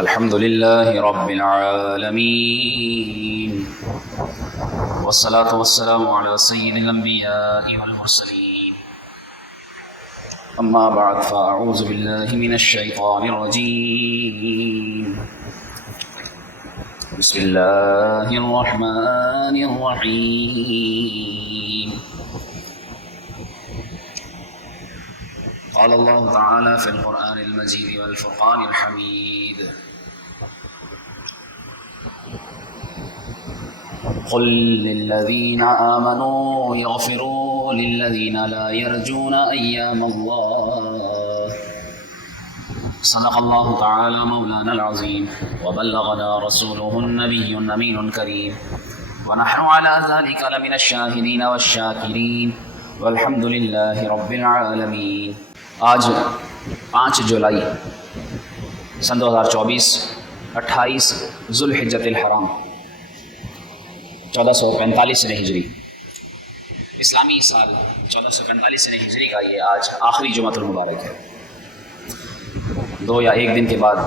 الحمد لله رب العالمين والصلاة والسلام على سيد الأنبياء والمرسلين أما بعد فأعوذ بالله من الشيطان الرجيم بسم الله الرحمن الرحيم قال الله تعالى في القرآن المجيد والفرقان الحميد قل للذين آمنوا يغفروا للذين لا يرجون أيام الله صدق الله تعالى مولانا العظيم وبلغنا رسوله النبي الأمين الكريم ونحن على ذلك لمن الشاهدين والشاكرين والحمد لله رب العالمين۔ آج 5 جولائی سن 2024 28 ذوالحجۃ الحرام 1445 ہجری، اسلامی سال 1445 ہجری کا یہ آج آخری جمعۃ المبارک ہے۔ 2 یا 1 دن کے بعد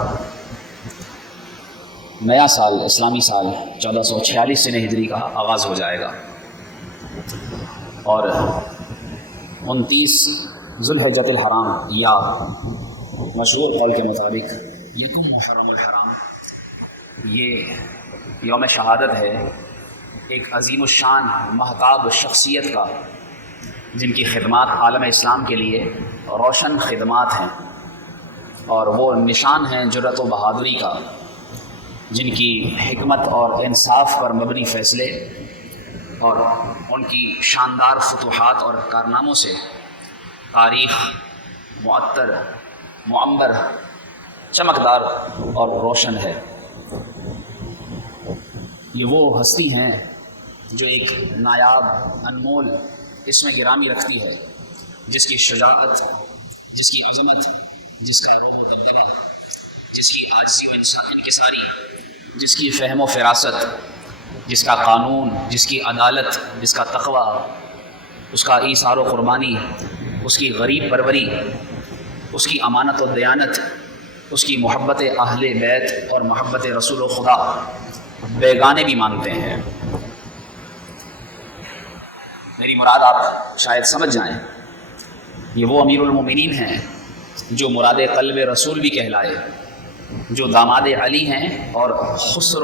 نیا سال اسلامی سال 1446 ہجری کا آغاز ہو جائے گا، اور 29 ذوالحجۃ الحرام یا مشہور قول کے مطابق یکم محرم الحرام، یہ یوم شہادت ہے ایک عظیم الشان مہتاب شخصیت کا، جن کی خدمات عالم اسلام کے لیے روشن خدمات ہیں، اور وہ نشان ہیں جرأت و بہادری کا، جن کی حکمت اور انصاف پر مبنی فیصلے اور ان کی شاندار فتوحات اور کارناموں سے تاریخ معطر، معمر، چمکدار اور روشن ہے۔ یہ وہ ہستی ہیں جو ایک نایاب، انمول اسم گرامی رکھتی ہے، جس کی شجاعت، جس کی عظمت، جس کا روب و دبدبہ، جس کی عاجزی و انکساری، جس کی فہم و فراست، جس کا قانون، جس کی عدالت، جس کا تقوی، اس کا ایثار و قربانی، اس کی غریب پروری، اس کی امانت و دیانت، اس کی محبت اہل بیت اور محبت رسول و خدا بیگانے بھی مانتے ہیں۔ میری مراد آپ شاید سمجھ جائیں، یہ وہ امیر المومنین ہیں جو مراد قلب رسول بھی کہلائے، جو داماد علی ہیں اور خسر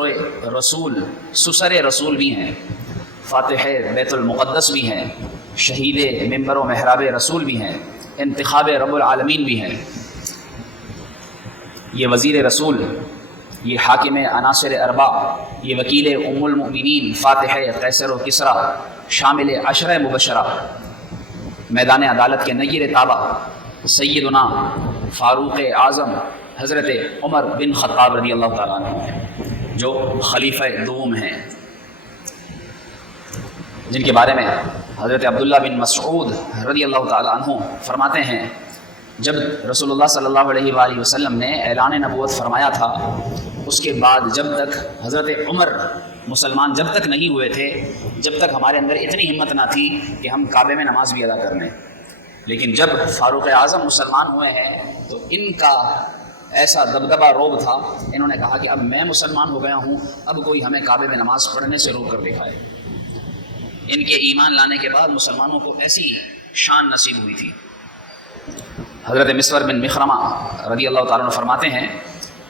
رسول، سسر رسول بھی ہیں، فاتح بیت المقدس بھی ہیں، شہید منبر و محراب رسول بھی ہیں، انتخاب رب العالمین بھی ہیں۔ یہ وزیر رسول، یہ حاکم عناصر اربع، یہ وکیل ام المؤمنین، فاتح قیصر و کسریٰ، شامل عشرہ مبشرہ، میدان عدالت کے نیر تابہ، سیدنا فاروق اعظم حضرت عمر بن خطاب رضی اللہ تعالیٰ عنہ، جو خلیفہ دوم ہیں، جن کے بارے میں حضرت عبداللہ بن مسعود رضی اللہ تعالیٰ عنہ فرماتے ہیں، جب رسول اللہ صلی اللہ علیہ وآلہ وسلم نے اعلان نبوت فرمایا تھا، اس کے بعد جب تک حضرت عمر مسلمان جب تک نہیں ہوئے تھے، جب تک ہمارے اندر اتنی ہمت نہ تھی کہ ہم کعبے میں نماز بھی ادا کر لیں، لیکن جب فاروق اعظم مسلمان ہوئے ہیں تو ان کا ایسا دبدبہ روب تھا، انہوں نے کہا کہ اب میں مسلمان ہو گیا ہوں، اب کوئی ہمیں کعبے میں نماز پڑھنے سے روک کر دکھائے۔ ان کے ایمان لانے کے بعد مسلمانوں کو ایسی شان نصیب ہوئی تھی۔ حضرت مسور بن مخرمہ رضی اللہ تعالیٰ عنہ فرماتے ہیں،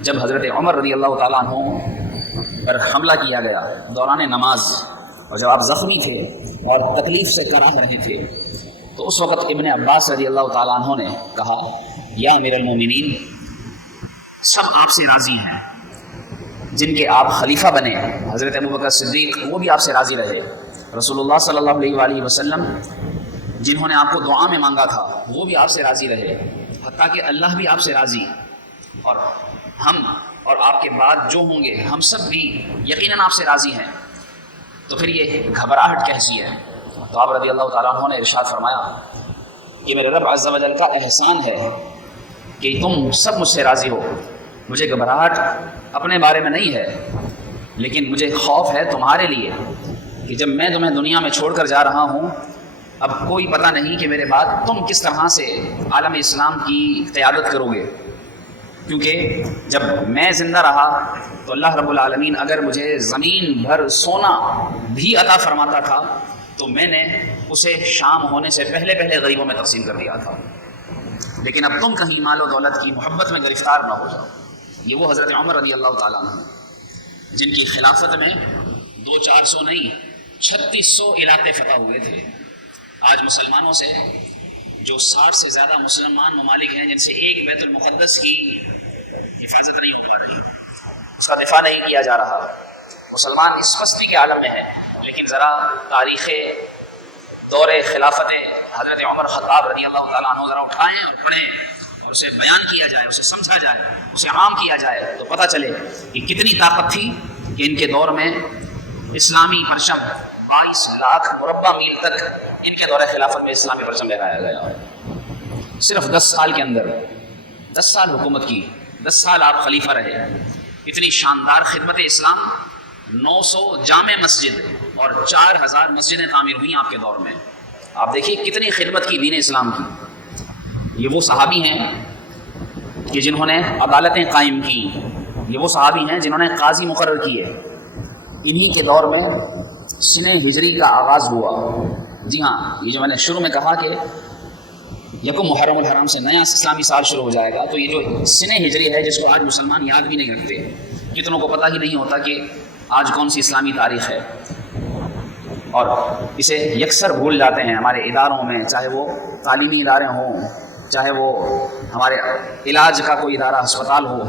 جب حضرت عمر رضی اللہ تعالیٰ عنہ پر حملہ کیا گیا دوران نماز، اور جب آپ زخمی تھے اور تکلیف سے کراہ رہے تھے، تو اس وقت ابن عباس رضی اللہ تعالیٰ عنہ نے کہا، یا امیر المومنین، سب آپ سے راضی ہیں، جن کے آپ خلیفہ بنے، حضرت ابوبکر صدیق وہ بھی آپ سے راضی رہے، رسول اللہ صلی اللہ علیہ وآلہ وسلم جنہوں نے آپ کو دعا میں مانگا تھا وہ بھی آپ سے راضی رہے، حتیٰ کہ اللہ بھی آپ سے راضی، اور ہم اور آپ کے بعد جو ہوں گے ہم سب بھی یقیناً آپ سے راضی ہیں، تو پھر یہ گھبراہٹ کیسی ہے؟ تو آپ رضی اللہ تعالیٰ عنہ نے ارشاد فرمایا کہ میرے رب عز و جل کا احسان ہے کہ تم سب مجھ سے راضی ہو، مجھے گھبراہٹ اپنے بارے میں نہیں ہے، لیکن مجھے خوف ہے تمہارے لیے کہ جب میں تمہیں دنیا میں چھوڑ کر جا رہا ہوں، اب کوئی پتہ نہیں کہ میرے بعد تم کس طرح سے عالم اسلام کی قیادت کرو گے۔ کیونکہ جب میں زندہ رہا تو اللہ رب العالمین اگر مجھے زمین بھر سونا بھی عطا فرماتا تھا تو میں نے اسے شام ہونے سے پہلے پہلے غریبوں میں تقسیم کر دیا تھا. لیکن اب تم کہیں مال و دولت کی محبت میں گرفتار نہ ہو جاؤ. یہ وہ حضرت عمر رضی اللہ تعالیٰ عنہ جن کی خلافت میں 200-400 نہیں 3600 علاقے فتح ہوئے تھے. آج مسلمانوں سے جو 60 سے زیادہ مسلمان ممالک ہیں جن سے ایک بیت المقدس کی حفاظت نہیں ہو پا رہی، اس کا دفاع نہیں کیا جا رہا. مسلمان اس مستی کے عالم میں ہے، لیکن ذرا تاریخ دور خلافت حضرت عمر خطاب رضی اللہ تعالیٰ عنہ ذرا اٹھائیں اور پڑھیں اور اسے بیان کیا جائے، اسے سمجھا جائے، اسے عام کیا جائے تو پتہ چلے کہ کتنی طاقت تھی کہ ان کے دور میں اسلامی پرچم 22 لاکھ مربع میل تک ان کے دور خلافت میں اسلامی پرچم لہرایا گیا. صرف 10 سال کے اندر 10 سال حکومت کی، 10 سال آپ خلیفہ رہے. اتنی شاندار خدمت اسلام، 900 جامع مسجد اور 4000 مسجدیں تعمیر ہوئیں آپ کے دور میں. آپ دیکھیے کتنی خدمت کی دین اسلام کی. یہ وہ صحابی ہیں کہ جنہوں نے عدالتیں قائم کی، یہ وہ صحابی ہیں جنہوں نے قاضی مقرر کیے. انہی کے دور میں سنہ ہجری کا آغاز ہوا. جی ہاں، یہ جو میں نے شروع میں کہا کہ یکم محرم الحرام سے نیا اسلامی سال شروع ہو جائے گا، تو یہ جو سنہ ہجری ہے جس کو آج مسلمان یاد بھی نہیں رکھتے، کتنوں کو پتہ ہی نہیں ہوتا کہ آج کون سی اسلامی تاریخ ہے، اور اسے یکسر بھول جاتے ہیں. ہمارے اداروں میں، چاہے وہ تعلیمی ادارے ہوں، چاہے وہ ہمارے علاج کا کوئی ادارہ ہسپتال ہو،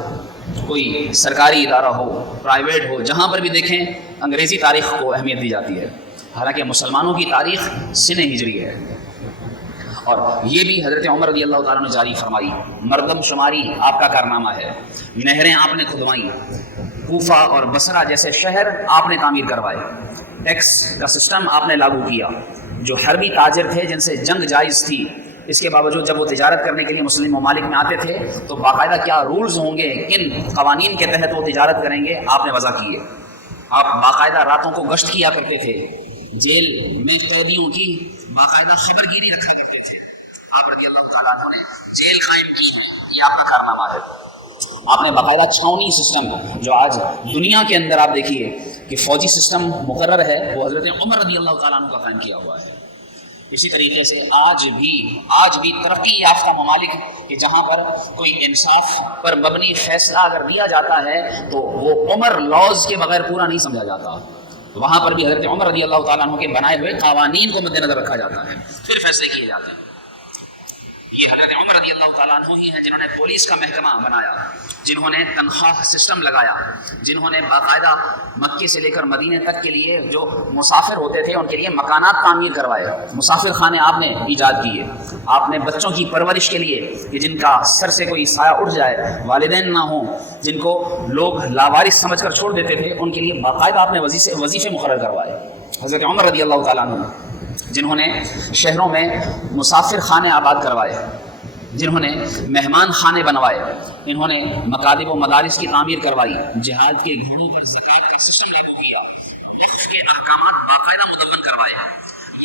کوئی سرکاری ادارہ ہو، پرائیویٹ ہو، جہاں پر بھی دیکھیں انگریزی تاریخ کو اہمیت دی جاتی ہے. حالانکہ مسلمانوں کی تاریخ سنہ ہجری ہے، اور یہ بھی حضرت عمر رضی اللہ تعالیٰ نے جاری فرمائی. مردم شماری آپ کا کارنامہ ہے. نہریں آپ نے کھدوائیں، کوفہ اور بصرہ جیسے شہر آپ نے تعمیر کروائے. ٹیکس کا سسٹم آپ نے لاگو کیا. جو حربی تاجر تھے جن سے جنگ جائز تھی، اس کے باوجود جب وہ تجارت کرنے کے لیے مسلم ممالک میں آتے تھے تو باقاعدہ کیا رولز ہوں گے، کن قوانین کے تحت وہ تجارت کریں گے، آپ نے وضع کیے. آپ باقاعدہ راتوں کو گشت کیا کرتے تھے، جیل میں قیدیوں کی باقاعدہ خبرگیری رکھا کرتے تھے. آپ رضی اللہ تعالیٰ عنہ نے جیل قائم کی، یہ آپ کا کارنامہ ہے. آپ نے باقاعدہ چھاؤنی سسٹم، جو آج دنیا کے اندر آپ دیکھیے کہ فوجی سسٹم مقرر ہے، وہ حضرت عمر رضی اللہ تعالیٰ عنہ کا قائم کیا ہوا ہے. اسی طریقے سے آج بھی ترقی یافتہ ممالک کہ جہاں پر کوئی انصاف پر مبنی فیصلہ اگر دیا جاتا ہے تو وہ عمر لاز کے بغیر پورا نہیں سمجھا جاتا. وہاں پر بھی حضرت عمر رضی اللہ تعالیٰ عنہ کے بنائے ہوئے قوانین کو مد نظر رکھا جاتا ہے، پھر فیصلے کیے جاتے ہیں. یہ حضرت عمر رضی اللہ تعالیٰ عنہ ہی ہیں جنہوں نے پولیس کا محکمہ بنایا، جنہوں نے تنخواہ سسٹم لگایا، جنہوں نے باقاعدہ مکے سے لے کر مدینے تک کے لیے جو مسافر ہوتے تھے ان کے لیے مکانات تعمیر کروائے. مسافر خانے آپ نے ایجاد کیے. آپ نے بچوں کی پرورش کے لیے کہ جن کا سر سے کوئی سایہ اٹھ جائے، والدین نہ ہوں، جن کو لوگ لاوارث سمجھ کر چھوڑ دیتے تھے، ان کے لیے باقاعدہ آپ نے وظیفے مقرر کروائے. حضرت عمر رضی اللہ تعالیٰ عنہ جنہوں نے شہروں میں مسافر خانے آباد کروائے، جنہوں نے مہمان خانے بنوائے، انہوں نے مکاتب و مدارس کی تعمیر کروائی، جہاد کے گھوڑوں پر زکات کا سسٹم لاگو کیا، وقف کے احکامات باقاعدہ مدون کروائے.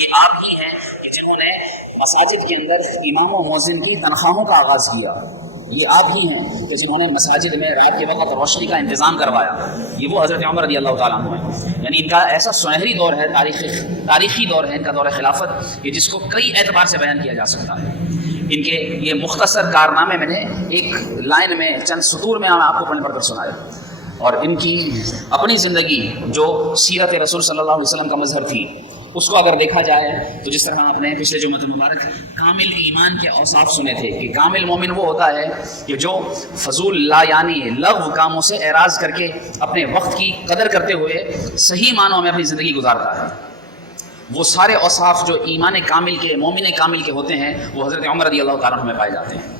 یہ آپ ہی ہیں کہ جنہوں نے مساجد کے اندر امام و مؤذن کی تنخواہوں کا آغاز کیا. یہ آپ ہی ہیں کہ جنہوں نے مساجد میں رات کے وقت روشنی کا انتظام کروایا. یہ وہ حضرت عمر رضی اللہ تعالیٰ عنہ ہیں. یعنی ان کا ایسا سنہری دور ہے، تاریخی دور ہے ان کا، دور خلافت، کہ جس کو کئی اعتبار سے بیان کیا جا سکتا ہے. ان کے یہ مختصر کارنامے میں نے ایک لائن میں، چند سطور میں آپ کو پڑھ کر سنایا. اور ان کی اپنی زندگی جو سیرت رسول صلی اللہ علیہ وسلم کا مظہر تھی، اس کو اگر دیکھا جائے تو جس طرح آپ نے پچھلے جمعہ مبارک کامل ایمان کے اوصاف سنے تھے کہ کامل مومن وہ ہوتا ہے کہ جو فضول لا یعنی لغو کاموں سے اعراض کر کے اپنے وقت کی قدر کرتے ہوئے صحیح معنوں میں اپنی زندگی گزارتا ہے. وہ سارے اوصاف جو ایمان کامل کے، مومن کامل کے ہوتے ہیں، وہ حضرت عمر رضی اللہ تعالیٰ عنہ میں پائے جاتے ہیں.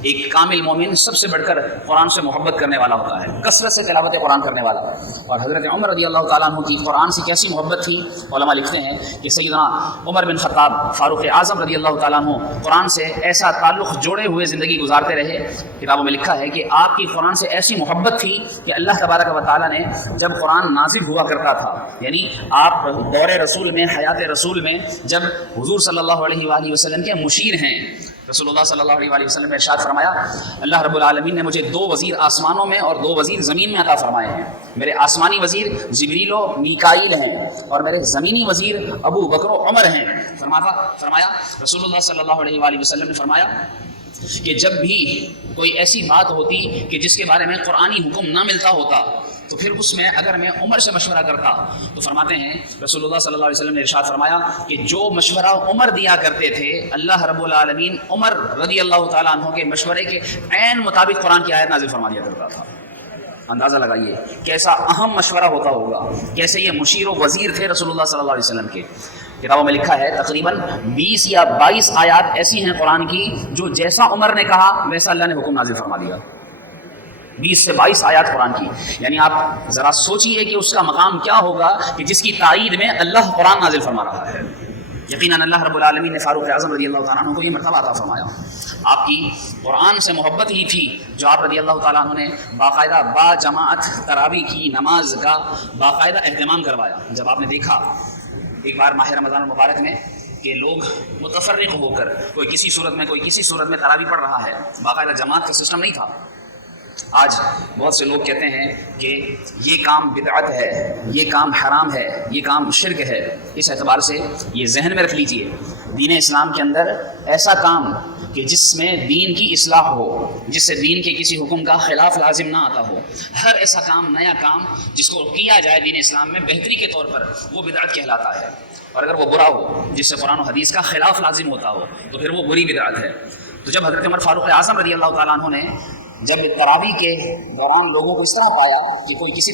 ایک کامل مومن سب سے بڑھ کر قرآن سے محبت کرنے والا ہوتا ہے، کثرت سے تلاوت قرآن کرنے والا. اور حضرت عمر رضی اللہ تعالیٰ عنہ کی قرآن سے کیسی محبت تھی، علماء لکھتے ہیں کہ سیدنا عمر بن خطاب فاروق اعظم رضی اللہ تعالیٰ عنہ قرآن سے ایسا تعلق جوڑے ہوئے زندگی گزارتے رہے. کتابوں میں لکھا ہے کہ آپ کی قرآن سے ایسی محبت تھی کہ اللہ تبارک و تعالیٰ نے جب قرآن نازل ہوا کرتا تھا، یعنی آپ دور رسول میں، حیات رسول میں، جب حضور صلی اللہ علیہ وآلہ وسلم کے مشیر ہیں، رسول اللہ صلی اللہ علیہ وسلم نے ارشاد فرمایا اللہ رب العالمین نے مجھے 2 وزیر آسمانوں میں اور 2 وزیر زمین میں عطا فرمائے ہیں. میرے آسمانی وزیر جبریل و میکائیل ہیں اور میرے زمینی وزیر ابو بکر و عمر ہیں. فرمایا رسول اللہ صلی اللہ علیہ وسلم نے فرمایا کہ جب بھی کوئی ایسی بات ہوتی کہ جس کے بارے میں قرآنی حکم نہ ملتا ہوتا تو پھر اس میں اگر میں عمر سے مشورہ کرتا تو فرماتے ہیں رسول اللہ صلی اللہ علیہ وسلم نے ارشاد فرمایا کہ جو مشورہ عمر دیا کرتے تھے اللہ رب العالمین عمر رضی اللہ تعالیٰ عنہ کے مشورے کے عین مطابق قرآن کی آیت نازل فرما دیا کرتا تھا. اندازہ لگائیے کیسا اہم مشورہ ہوتا ہوگا, کیسے یہ مشیر و وزیر تھے رسول اللہ صلی اللہ علیہ وسلم کے. کتابوں میں لکھا ہے تقریباً 20 یا 22 آیات ایسی ہیں قرآن کی جو جیسا عمر نے کہا ویسا اللہ نے حکم نازل فرما دیا. 20 سے 22 آیات قرآن کی, یعنی آپ ذرا سوچئے کہ اس کا مقام کیا ہوگا کہ جس کی تائید میں اللہ قرآن نازل فرما رہا ہے. یقیناً اللہ رب العالمین نے فاروق اعظم رضی اللہ تعالیٰ عنہ کو یہ مرتبہ عطا فرمایا. آپ کی قرآن سے محبت ہی تھی جو آپ رضی اللہ تعالیٰ عنہ نے باقاعدہ با جماعت تراویح کی نماز کا باقاعدہ اہتمام کروایا. جب آپ نے دیکھا ایک بار ماہ رمضان المبارک میں کہ لوگ متفرق ہو کر کوئی کسی صورت میں تراویح پڑھ رہا ہے, باقاعدہ جماعت کا سسٹم نہیں تھا. آج بہت سے لوگ کہتے ہیں کہ یہ کام بدعت ہے, یہ کام حرام ہے, یہ کام شرک ہے. اس اعتبار سے یہ ذہن میں رکھ لیجئے دین اسلام کے اندر ایسا کام کہ جس میں دین کی اصلاح ہو, جس سے دین کے کسی حکم کا خلاف لازم نہ آتا ہو, ہر ایسا کام نیا کام جس کو کیا جائے دین اسلام میں بہتری کے طور پر وہ بدعت کہلاتا ہے. اور اگر وہ برا ہو جس سے قرآن و حدیث کا خلاف لازم ہوتا ہو تو پھر وہ بری بدعت ہے. تو جب حضرت عمر فاروق اعظم رضی اللہ تعالیٰ عنہ نے جب تراویح کے دوران لوگوں کو اس طرح پایا کہ کوئی کسی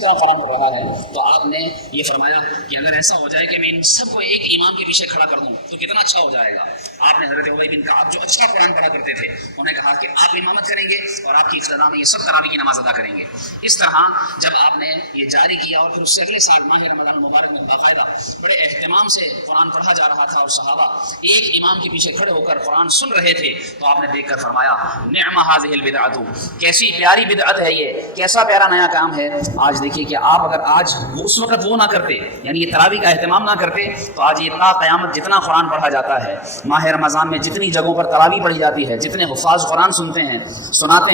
طرح قرآن پڑھ رہا ہے تو آپ نے یہ فرمایا کہ اگر ایسا ہو جائے کہ میں ان سب کو ایک امام کے پیچھے کھڑا کر دوں تو کتنا اچھا ہو جائے گا. آپ نے حضرت ابی بن کعب جو اچھا قرآن پڑھا کرتے تھے انہیں کہا کہ آپ امامت کریں گے اور آپ کی اقتداء میں یہ سب تراویح کی نماز ادا کریں گے. اس طرح جب آپ نے یہ جاری کیا اور پھر اس سے اگلے سال ماہ رمضان المبارک میں باقاعدہ بڑے اہتمام سے قرآن پڑھا جا رہا تھا اور صحابہ ایک امام کے پیچھے کھڑے ہو کر قرآن سن رہے تھے تو آپ نے دیکھ کر فرمایا نعم هذه البدعۃ, کیسی پیاری بدعت ہے یہ, کیسا پیارا نیا کام ہے. آج دیکھیے کہ آپ اگر آج اس وقت وہ نہ کرتے یعنی یہ تراویح کا اہتمام نہ کرتے تو آج یہ تا قیامت جتنا قرآن پڑھا جاتا ہے, ماہ رمضان میں جتنی جگہوں پر تراویح پڑھی جاتی ہے, جتنے حفاظ قرآن سناتے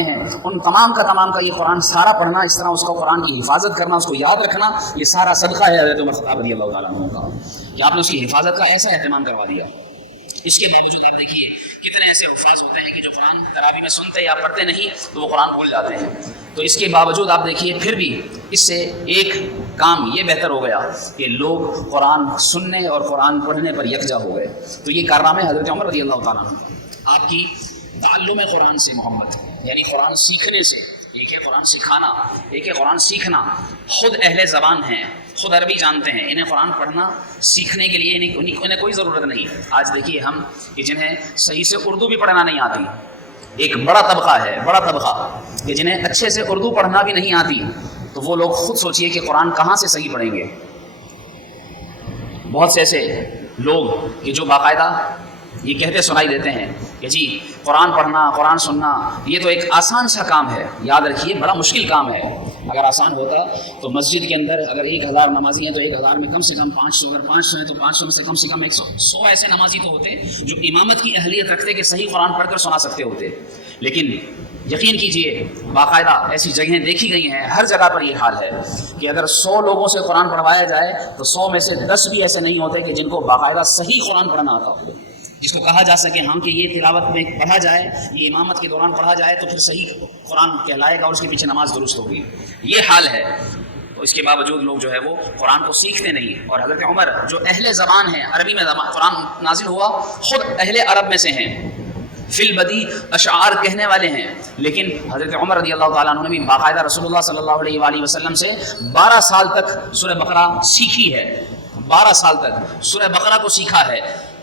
ہیں ان تمام کا یہ قرآن سارا پڑھنا, اس طرح اس کو قرآن کی حفاظت کرنا, اس کو یاد رکھنا, یہ سارا صدقہ ہے حضرت عمر خطاب رضی اللہ تعالیٰ عنہ کا کہ آپ نے اس کی حفاظت کا ایسا اہتمام کروا دیا. اس کے باوجود آپ دیکھیے کتنے ایسے حفاظ ہوتے ہیں کہ جو قرآن تراویح میں سنتے یا پڑھتے نہیں تو وہ قرآن بھول جاتے ہیں. تو اس کے باوجود آپ دیکھیے پھر بھی اس سے ایک کام یہ بہتر ہو گیا کہ لوگ قرآن سننے اور قرآن پڑھنے پر یکجا ہو گئے. تو یہ کارنامے حضرت عمر رضی اللہ تعالیٰ عنہ, آپ کی تعلم قرآن سے محبت یعنی قرآن سیکھنے سے, ایک ہے قرآن سکھانا, ایک ہے قرآن سیکھنا. خود اہل زبان ہیں, خود عربی جانتے ہیں, انہیں قرآن پڑھنا سیکھنے کے لیے انہیں کوئی ضرورت نہیں. آج دیکھیے ہم کہ جنہیں صحیح سے اردو بھی پڑھنا نہیں آتی, ایک بڑا طبقہ کہ جنہیں اچھے سے اردو پڑھنا بھی نہیں آتی, تو وہ لوگ خود سوچئے کہ قرآن کہاں سے صحیح پڑھیں گے. بہت سے ایسے لوگ کہ جو باقاعدہ یہ کہتے سنائی دیتے ہیں کہ جی قرآن پڑھنا, قرآن سننا یہ تو ایک آسان سا کام ہے. یاد رکھیے بڑا مشکل کام ہے. اگر آسان ہوتا تو مسجد کے اندر اگر 1000 نمازی ہیں تو 1000 میں کم سے کم 500, اگر 500 ہیں تو 500 میں سے کم 100 ایسے نمازی تو ہوتے جو امامت کی اہلیت رکھتے کہ صحیح قرآن پڑھ کر سنا سکتے ہوتے. لیکن یقین کیجئے باقاعدہ ایسی جگہیں دیکھی گئی ہیں, ہر جگہ پر یہ حال ہے کہ اگر 100 لوگوں سے قرآن پڑھوایا جائے تو 100 میں سے 10 بھی ایسے نہیں ہوتے کہ جن کو باقاعدہ صحیح قرآن پڑھنا آتا ہو, جس کو کہا جا سکے ہاں کہ یہ تلاوت میں پڑھا جائے, یہ امامت کے دوران پڑھا جائے تو پھر صحیح قرآن کہلائے گا اور اس کے پیچھے نماز درست ہوگی. یہ حال ہے. تو اس کے باوجود لوگ جو ہے وہ قرآن کو سیکھتے نہیں. اور حضرت عمر جو اہل زبان ہیں, عربی میں قرآن نازل ہوا, خود اہل عرب میں سے ہیں, فی البدی اشعار کہنے والے ہیں. لیکن حضرت عمر رضی اللہ تعالیٰ عنہ نے بھی باقاعدہ رسول اللہ صلی اللہ علیہ وآلہ وسلم سے 12 سال تک سورہ بقرہ سیکھی ہے. 12 سال تک سورہ بقرہ کو سیکھا ہے.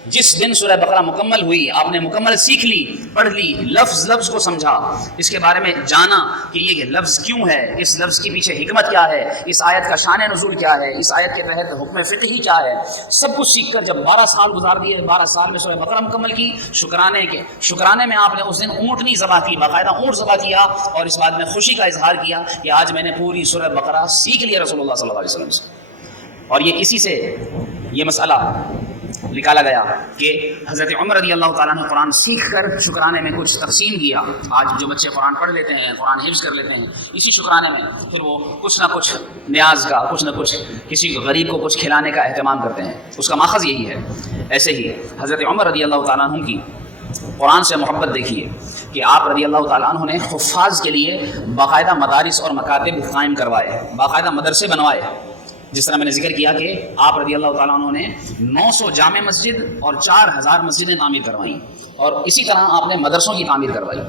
جس دن سورہ بقرہ مکمل ہوئی آپ نے مکمل سیکھ لی, پڑھ لی, لفظ کو سمجھا, اس کے بارے میں جانا کہ یہ لفظ کیوں ہے, اس لفظ کے پیچھے حکمت کیا ہے, اس آیت کا شان نزول کیا ہے, اس آیت کے تحت حکم فقہی کیا ہے, سب کچھ سیکھ کر جب 12 سال گزار دیے, 12 سال میں سورہ بقرہ مکمل کی. شکرانے میں آپ نے اس دن اونٹنی ذبح کی, باقاعدہ اونٹ ذبح کیا اور اس بات میں خوشی کا اظہار کیا کہ آج میں نے پوری سورہ بقرہ سیکھ لیا رسول اللہ صلی اللہ علیہ وسلم سے. اور یہ اسی سے یہ مسئلہ نکالا گیا کہ حضرت عمر رضی اللہ تعالیٰ نے قرآن سیکھ کر شکرانے میں کچھ تقسیم کیا. آج جو بچے قرآن پڑھ لیتے ہیں، قرآن حفظ کر لیتے ہیں، اسی شکرانے میں پھر وہ کچھ نہ کچھ نیاز کا، کچھ نہ کچھ کسی غریب کو کچھ کھلانے کا اہتمام کرتے ہیں. اس کا ماخذ یہی ہے. ایسے ہی حضرت عمر رضی اللہ تعالیٰ عنہ کی قرآن سے محبت دیکھیے کہ آپ رضی اللہ تعالیٰ عنہ نے حفاظ کے لیے باقاعدہ مدارس اور مکاتب قائم کروائے، باقاعدہ مدرسے بنوائے. جس طرح میں نے ذکر کیا کہ آپ رضی اللہ تعالیٰ عنہ نے 900 جامع مسجد اور 4000 مسجدیں تعمیر کروائیں، اور اسی طرح آپ نے مدرسوں کی تعمیر کروائی.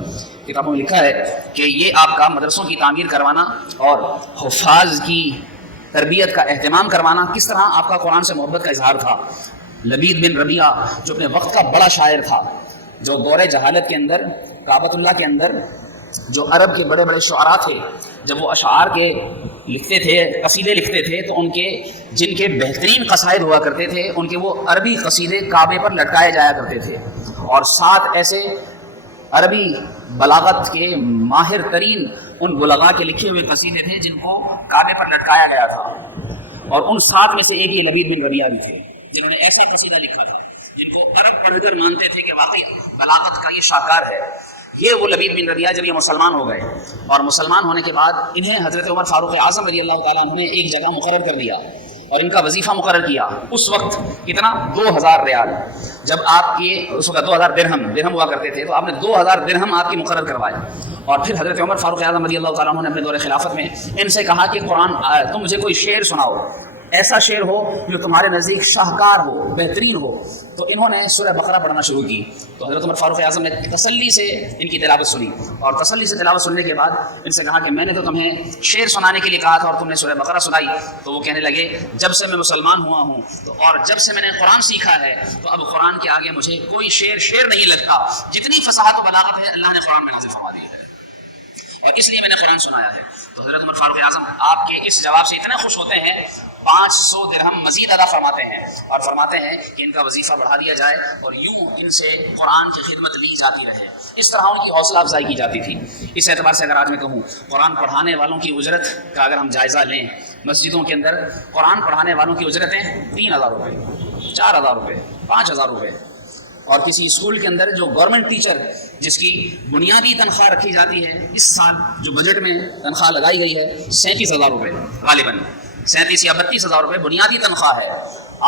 کتابوں میں لکھا ہے کہ یہ آپ کا مدرسوں کی تعمیر کروانا اور حفاظ کی تربیت کا اہتمام کروانا کس طرح آپ کا قرآن سے محبت کا اظہار تھا. لبید بن ربیعہ جو اپنے وقت کا بڑا شاعر تھا، جو دور جہالت کے اندر کعبۃ اللہ کے اندر جو عرب کے بڑے بڑے شعراء تھے، جب وہ اشعار کے لکھتے تھے، قصیدے لکھتے تھے، تو ان کے جن کے بہترین قصائد ہوا کرتے تھے، ان کے وہ عربی قصیدے کعبے پر لٹکائے جایا کرتے تھے. اور 7 ایسے عربی بلاغت کے ماہر ترین ان بلغاء کے لکھے ہوئے قصیدے تھے جن کو کعبے پر لٹکایا گیا تھا. اور ان 7 میں سے ایک یہ لبید بن ربیعہ بھی تھے جنہوں نے ایسا قصیدہ لکھا تھا جن کو عرب پڑھ کر مانتے تھے کہ واقعی بلاغت کا یہ شاہکار ہے. یہ وہ لبید بن ربیعہ جب یہ مسلمان ہو گئے، اور مسلمان ہونے کے بعد انہیں حضرت عمر فاروق اعظم رضی اللہ تعالیٰ عنہ نے ایک جگہ مقرر کر دیا اور ان کا وظیفہ مقرر کیا. اس وقت کتنا 2000 ریال، جب آپ کے اس وقت 2000 درہم ہوا کرتے تھے، تو آپ نے 2000 درہم آپ کی مقرر کروائے. اور پھر حضرت عمر فاروق اعظم رضی اللہ تعالیٰ عنہ نے اپنے دور خلافت میں ان سے کہا کہ قرآن تم مجھے کوئی شعر سناؤ، ایسا شعر ہو جو تمہارے نزدیک شاہکار ہو، بہترین ہو. تو انہوں نے سورہ بقرہ پڑھنا شروع کی. تو حضرت عمر فاروق اعظم نے تسلی سے ان کی تلاوت سنی، اور تسلی سے تلاوت سننے کے بعد ان سے کہا کہ میں نے تو تمہیں شعر سنانے کے لیے کہا تھا اور تم نے سورہ بقرہ سنائی. تو وہ کہنے لگے جب سے میں مسلمان ہوا ہوں تو اور جب سے میں نے قرآن سیکھا ہے تو اب قرآن کے آگے مجھے کوئی شعر نہیں لگتا. جتنی فصاحت و بلاغت ہے اللہ نے قرآن میں نازل فرما دی ہے، اور اس لیے میں نے قرآن سنایا ہے. تو حضرت عمر فاروق اعظم آپ کے اس جواب سے اتنے خوش ہوتے ہیں، 500 درہم مزید ادا فرماتے ہیں اور فرماتے ہیں کہ ان کا وظیفہ بڑھا دیا جائے اور یوں ان سے قرآن کی خدمت لی جاتی رہے. اس طرح ان کی حوصلہ افزائی کی جاتی تھی. اس اعتبار سے اگر آج میں کہوں قرآن پڑھانے والوں کی اجرت کا اگر ہم جائزہ لیں، مسجدوں کے اندر قرآن پڑھانے والوں کی اجرتیں 3000 روپے، 4000 روپے، 5000 روپے. اور کسی اسکول کے اندر جو گورنمنٹ ٹیچر جس کی بنیادی تنخواہ رکھی جاتی ہے، اس سال جو بجٹ میں تنخواہ لگائی گئی ہے 37,000 روپے، غالباً 37 یا 32,000 روپے بنیادی تنخواہ ہے.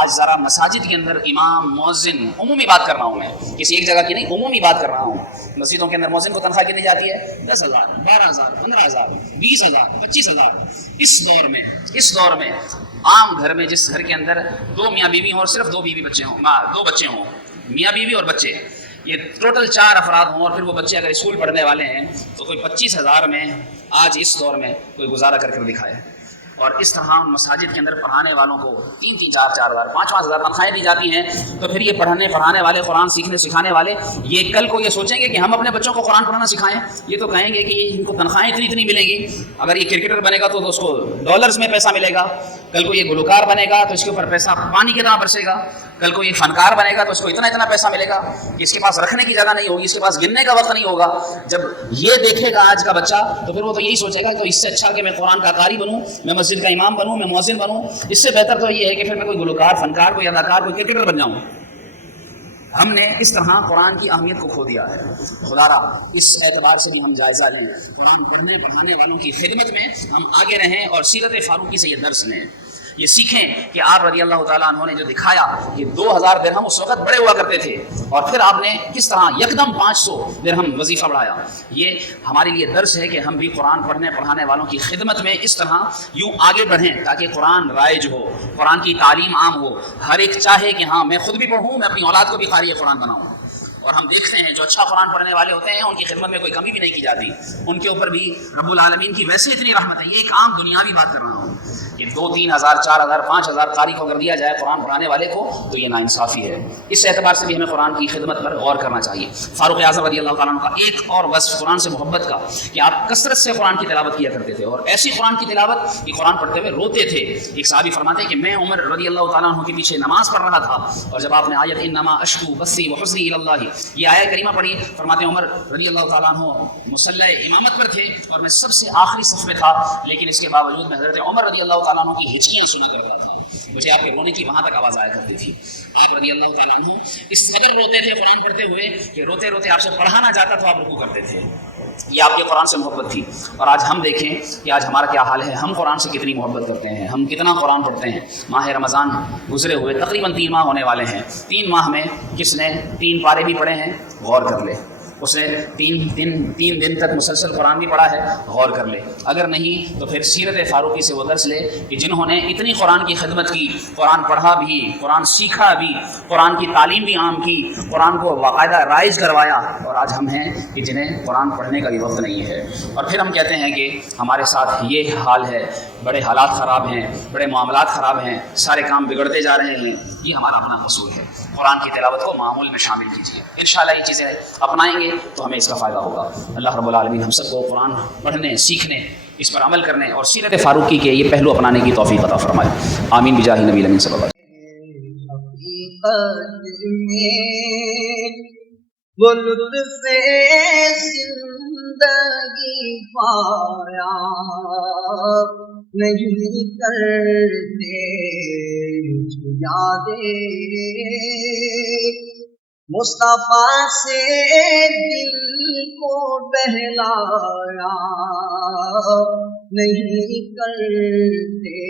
آج ذرا مساجد کے اندر امام، مؤذن، عمومی بات کر رہا ہوں، میں کسی ایک جگہ کی نہیں، عمومی بات کر رہا ہوں. مسجدوں کے اندر مؤذن کو تنخواہ کتنی جاتی ہے؟ 10,000، 12,000، 15,000، 20,000، 25,000. اس دور میں عام گھر میں جس گھر کے اندر 2 میاں بیوی ہوں اور صرف 2 بچے ہوں، میاں بیوی اور بچے، یہ ٹوٹل 4 افراد ہوں، اور پھر وہ بچے اگر اسکول پڑھنے والے ہیں تو کوئی 25,000 میں آج اس دور میں کوئی گزارا کر دکھائے. اور اس طرح ان مساجد کے اندر پڑھانے والوں کو 3-3، 4-4 ہزار، 5-5 ہزار تنخواہیں دی جاتی ہیں. تو پھر یہ پڑھانے والے، قرآن سیکھنے سکھانے والے، یہ کل کو یہ سوچیں گے کہ ہم اپنے بچوں کو قرآن پڑھنا سکھائیں. یہ تو کہیں گے کہ ان کو تنخواہیں اتنی ملیں گی. اگر یہ کرکٹر بنے گا تو اس کو ڈالرز میں پیسہ ملے گا. کل کو یہ گلوکار بنے گا تو اس کے اوپر پیسہ پانی کی طرح برسے گا. کل کو یہ فنکار بنے گا تو اس کو اتنا پیسہ ملے گا کہ اس کے پاس رکھنے کی جگہ نہیں ہوگی، اس کے پاس گننے کا وقت نہیں ہوگا. جب یہ دیکھے گا آج کا بچہ تو پھر وہ تو یہی سوچے گا کہ اس سے اچھا کہ میں قرآن کا قاری بنوں، میں مسجد کا امام بنوں، میں مؤذن بنوں. اس سے بہتر تو یہ ہے کہ پھر میں کوئی گلوکار، فنکار، کوئی اداکار، کوئی کرکٹر بن جاؤں. ہم نے اس طرح قرآن کی اہمیت کو کھو دیا ہے. خدا را اس اعتبار سے بھی ہم جائزہ لیں، قرآن پڑھنے پڑھانے والوں کی خدمت میں ہم آگے رہیں اور سیرت فاروقی سے یہ درس لیں، یہ سیکھیں کہ آپ رضی اللہ تعالیٰ عنہ نے جو دکھایا کہ 2000 درہم اس وقت بڑے ہوا کرتے تھے، اور پھر آپ نے کس طرح یکدم 500 درہم وظیفہ بڑھایا. یہ ہمارے لیے درس ہے کہ ہم بھی قرآن پڑھنے پڑھانے والوں کی خدمت میں اس طرح یوں آگے بڑھیں تاکہ قرآن رائج ہو، قرآن کی تعلیم عام ہو. ہر ایک چاہے کہ ہاں میں خود بھی پڑھوں، میں اپنی اولاد کو بھی قاری قرآن بناؤں. اور ہم دیکھتے ہیں جو اچھا قرآن پڑھنے والے ہوتے ہیں ان کی خدمت میں کوئی کمی بھی نہیں کی جاتی. ان کے اوپر بھی رب العالمین کی ویسے اتنی رحمت ہے. یہ ایک عام دنیاوی بات کر رہا ہوں کہ 2-3 ہزار، 4 ہزار، 5 ہزار قاری کو اگر دیا جائے قرآن پڑھانے والے کو تو یہ ناانصافی ہے. اس اعتبار سے بھی ہمیں قرآن کی خدمت پر غور کرنا چاہیے. فاروق اعظم رضی اللہ تعالیٰ عنہ کا ایک اور وصف قرآن سے محبت کا کہ آپ کثرت سے قرآن کی تلاوت کیا کرتے تھے، اور ایسی قرآن کی تلاوت کہ قرآن پڑھتے ہوئے روتے تھے. ایک صحابی فرماتے ہیں کہ میں عمر رضی اللہ تعالیٰ عنہ کے پیچھے نماز پڑھ رہا تھا، اور جب آپ نے آیت انما اشکو بثی وحزنی الی اللہ یہ آیت کریمہ پڑھی، فرماتے ہیں عمر رضی اللہ تعالیٰ عنہ مصلی امامت پر تھے اور میں سب سے آخری صف میں تھا، لیکن اس کے باوجود میں حضرت عمر رضی اللہ تعالیٰ عنہ کی ہچکیاں سنا کرتا تھا، مجھے آپ کے رونے کی وہاں تک آواز آیا کرتی تھی۔ آپ رضی اللہ تعالیٰ عنہ اس قدر روتے تھے قرآن پڑھتے ہوئے کہ روتے روتے آپ سے پڑھا نہ جاتا تو آپ رکوع کرتے تھے۔ یہ آپ کے قرآن سے محبت تھی۔ اور آج ہم دیکھیں کہ آج ہمارا کیا حال ہے، ہم قرآن سے کتنی محبت کرتے ہیں، ہم کتنا قرآن پڑھتے ہیں۔ ماہ رمضان گزرے ہوئے تقریباً 3 ماہ ہونے والے ہیں، 3 ماہ میں کس نے 3 پارے بھی پڑھے ہیں؟ غور کر لے۔ اس نے تین دن تک مسلسل قرآن بھی پڑھا ہے، غور کر لے۔ اگر نہیں تو پھر سیرت فاروقی سے وہ درس لے کہ جنہوں نے اتنی قرآن کی خدمت کی، قرآن پڑھا بھی، قرآن سیکھا بھی، قرآن کی تعلیم بھی عام کی، قرآن کو باقاعدہ رائج کروایا، اور آج ہم ہیں کہ جنہیں قرآن پڑھنے کا بھی وقت نہیں ہے۔ اور پھر ہم کہتے ہیں کہ ہمارے ساتھ یہ حال ہے، بڑے حالات خراب ہیں، بڑے معاملات خراب ہیں، سارے کام بگڑتے جا رہے ہیں۔ یہ ہمارا اپنا قصور ہے۔ قرآن کی تلاوت کو معمول میں شامل کیجیے، انشاءاللہ یہ چیزیں اپنائیں گے تو ہمیں اس کا فائدہ ہوگا۔ اللہ رب العالمین ہم سب کو قرآن پڑھنے، سیکھنے، اس پر عمل کرنے اور سیرت فاروقی کے یہ پہلو اپنانے کی توفیق عطا فرمائے، آمین بجاہ نبی الامین صلی اللہ علیہ زندگی پایا نہیں کرتے یادیں، مصطفیٰ سے دل کو بہلایا نہیں کرتے